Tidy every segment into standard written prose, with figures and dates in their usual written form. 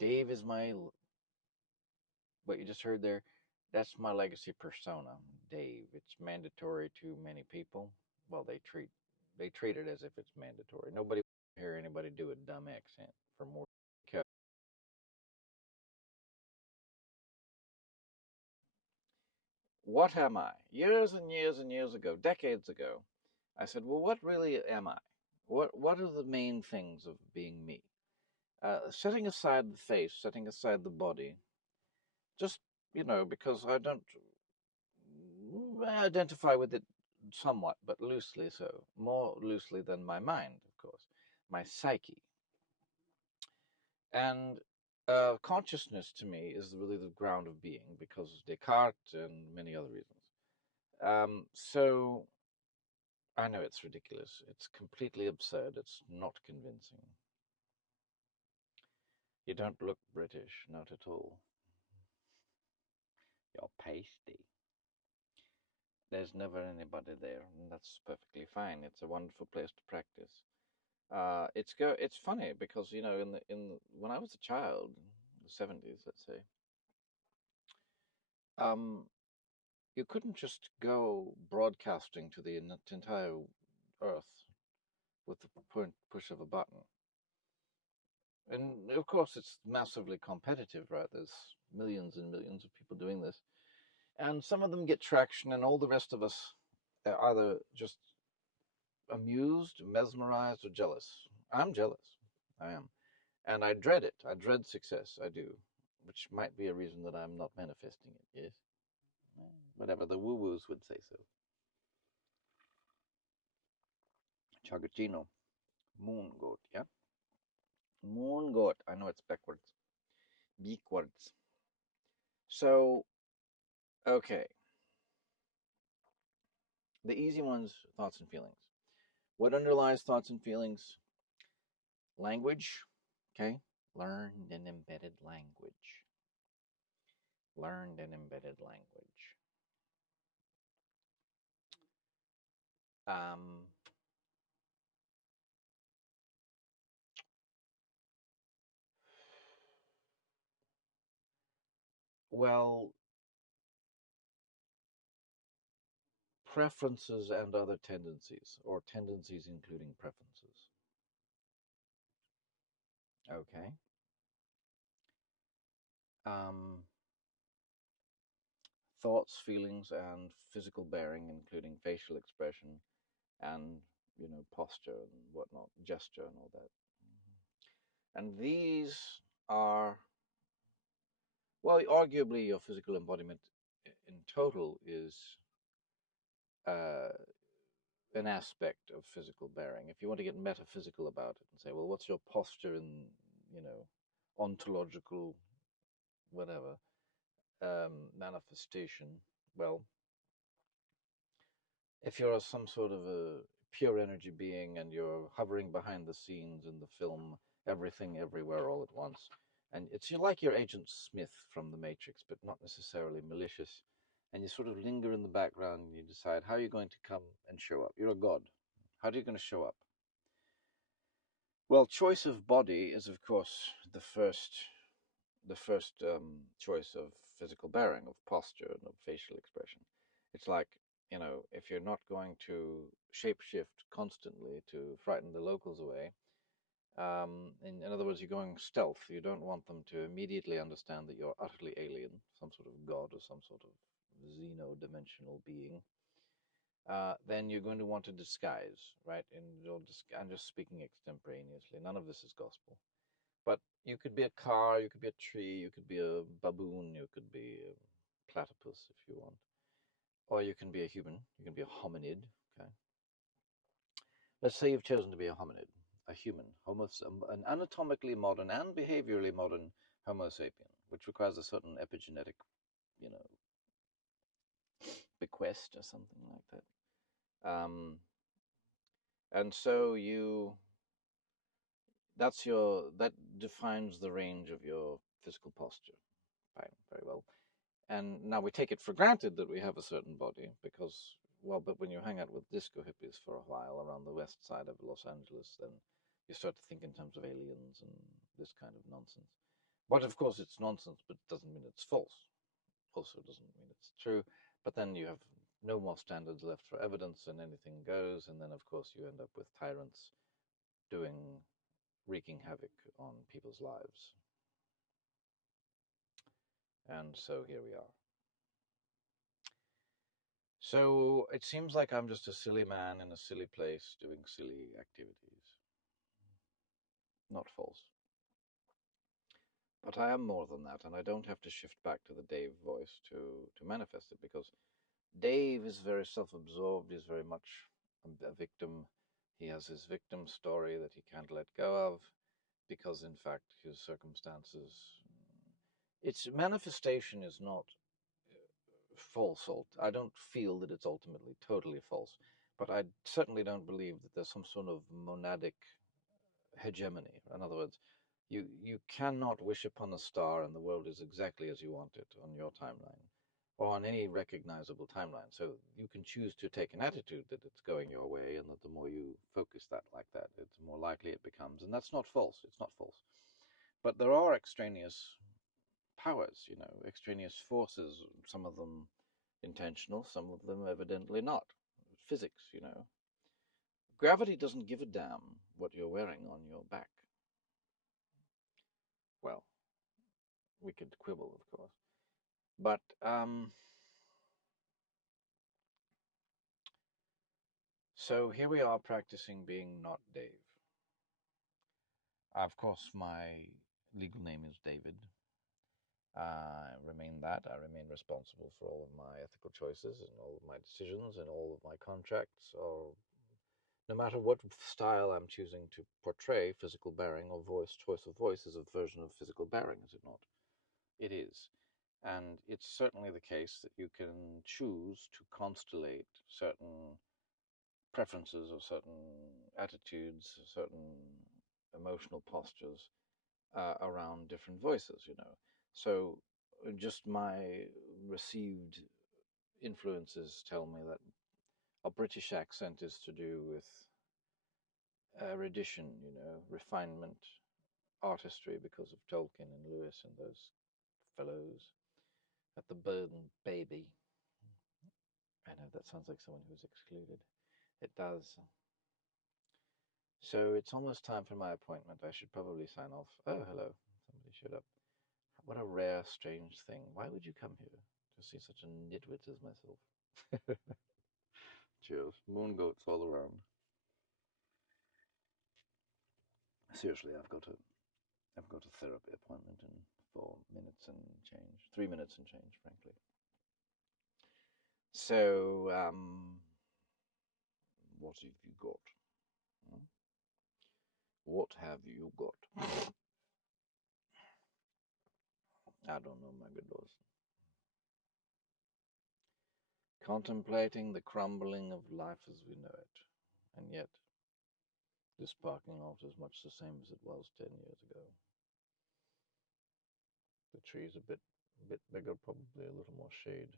Dave is what you just heard there. That's my legacy persona, Dave. It's mandatory to many people. Well, they treat it as if it's mandatory. Nobody will hear anybody do a dumb accent for more. What am I? Years and years and years ago, decades ago, I said, well, what really am I? What are the main things of being me? Setting aside the face, setting aside the body, just, because I identify with it somewhat, but loosely so, more loosely than my mind, of course, my psyche. And consciousness to me is really the ground of being because of Descartes and many other reasons. So I know it's ridiculous. It's completely absurd. It's not convincing. You don't look British, not at all. You're pasty. There's never anybody there, and that's perfectly fine. It's a wonderful place to practice. It's funny because when I was a child, the 70s, let's say, um, you couldn't just go broadcasting to the entire Earth with the push of a button. And of course, it's massively competitive, right? There's millions and millions of people doing this, and some of them get traction, and all the rest of us are either just amused, mesmerized, or jealous. I'm jealous. I am. And I dread it. I dread success. I do, which might be a reason that I'm not manifesting it. Yes, whatever the woo woos would say so. Chagachino, moon goat, yeah, moon goat. I know it's backwards, backwards. So, okay, the easy ones: thoughts and feelings. What underlies thoughts and feelings? Language. Okay, learned and embedded language. Learned and embedded language. Um, well, preferences and other tendencies, or tendencies including preferences. Okay. Um, thoughts, feelings, and physical bearing, including facial expression and posture and whatnot, gesture and all that. And these are, well, arguably your physical embodiment in total is uh, an aspect of physical bearing. If you want to get metaphysical about it and say, well, what's your posture in, ontological, whatever, manifestation? Well, if you're some sort of a pure energy being and you're hovering behind the scenes in the film, everything, everywhere, all at once, and it's like your Agent Smith from The Matrix, but not necessarily malicious, and you sort of linger in the background and you decide how you're going to come and show up. You're a god. How are you going to show up? Well, choice of body is, of course, the first choice of physical bearing, of posture, and of facial expression. It's like, if you're not going to shapeshift constantly to frighten the locals away, in other words, you're going stealth. You don't want them to immediately understand that you're utterly alien, some sort of god or some sort of xeno-dimensional being. Then you're going to want to disguise, right? And I'm just speaking extemporaneously. None of this is gospel. But you could be a car, you could be a tree, you could be a baboon, you could be a platypus if you want. Or you can be a human, you can be a hominid. Okay. Let's say you've chosen to be a hominid, a human, an anatomically modern and behaviorally modern Homo sapien, which requires a certain epigenetic, you know, bequest or something like that. And so that defines the range of your physical posture. Fine, very well. And now we take it for granted that we have a certain body because, well, but when you hang out with disco hippies for a while around the west side of Los Angeles, then you start to think in terms of aliens and this kind of nonsense. But of course, it's nonsense, but it doesn't mean it's false. Also doesn't mean it's true. But then you have no more standards left for evidence, and anything goes. And then, of course, you end up with tyrants wreaking havoc on people's lives. And so here we are. So it seems like I'm just a silly man in a silly place doing silly activities. Not false. But I am more than that, and I don't have to shift back to the Dave voice to manifest it, because Dave is very self-absorbed. He's very much a victim. He has his victim story that he can't let go of, because in fact his circumstances, its manifestation is not false. I don't feel that it's ultimately totally false, but I certainly don't believe that there's some sort of monadic hegemony. In other words, you cannot wish upon a star and the world is exactly as you want it on your timeline or on any recognizable timeline. So you can choose to take an attitude that it's going your way, and that the more you focus that like that, it's more likely it becomes. And that's not false. It's not false. But there are extraneous powers, extraneous forces, some of them intentional, some of them evidently not. Physics. Gravity doesn't give a damn what you're wearing on your back. Well, we could quibble, of course. But so here we are practicing being not Dave. Of course, my legal name is David. I remain that. I remain responsible for all of my ethical choices and all of my decisions and all of my contracts, or no matter what style I'm choosing to portray. Physical bearing or choice of voice is a version of physical bearing, is it not? It is. And it's certainly the case that you can choose to constellate certain preferences or certain attitudes, certain emotional postures around different voices. So just my received influences tell me that a British accent is to do with erudition, refinement, artistry, because of Tolkien and Lewis and those fellows at the Burden Baby. I know that sounds like someone who's excluded. It does. So it's almost time for my appointment. I should probably sign off. Oh, hello. Somebody showed up. What a rare, strange thing. Why would you come here to see such a nitwit as myself? Cheers. Moon goats all around. Seriously, I've got a therapy appointment in 4 minutes and change. 3 minutes and change, frankly. So, what have you got? Hmm? What have you got? I don't know, my good lords. Contemplating the crumbling of life as we know it. And yet, this parking lot is much the same as it was 10 years ago. The tree's a bit bigger, probably a little more shade.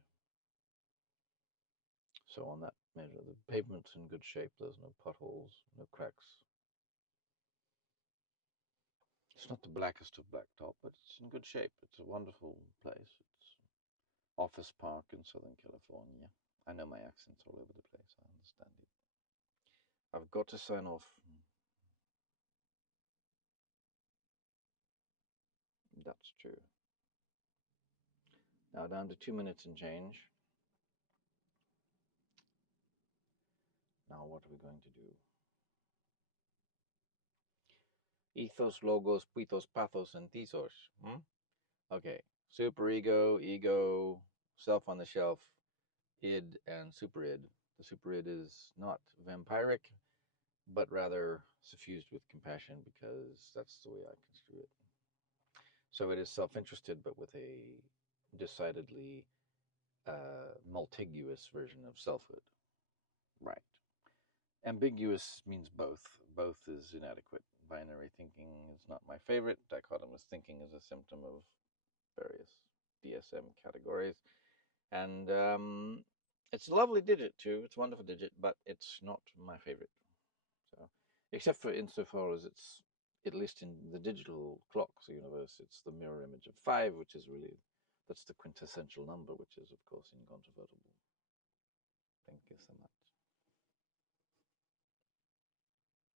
So on that measure, the pavement's in good shape. There's no potholes, no cracks. It's not the blackest of blacktop, but it's in good shape. It's a wonderful place. It's Office Park in Southern California. I know my accent's all over the place. I understand it. I've got to sign off. That's true. Now down to 2 minutes and change. Now what are we going to do? Ethos, logos, pitos, pathos, and thesos. Okay. Superego, ego, self on the shelf, id, and superid. The superid is not vampiric, but rather suffused with compassion, because that's the way I construe it. So it is self-interested, but with a decidedly multiguous version of selfhood. Right. Ambiguous means both. Both is inadequate. Binary thinking is not my favorite. Dichotomous thinking is a symptom of various DSM categories. And it's a lovely digit too. It's a wonderful digit, but it's not my favorite. So, except for insofar as it's at least in the digital clocks universe, it's the mirror image of 5, which is really, that's the quintessential number, which is, of course, incontrovertible. Thank you so much.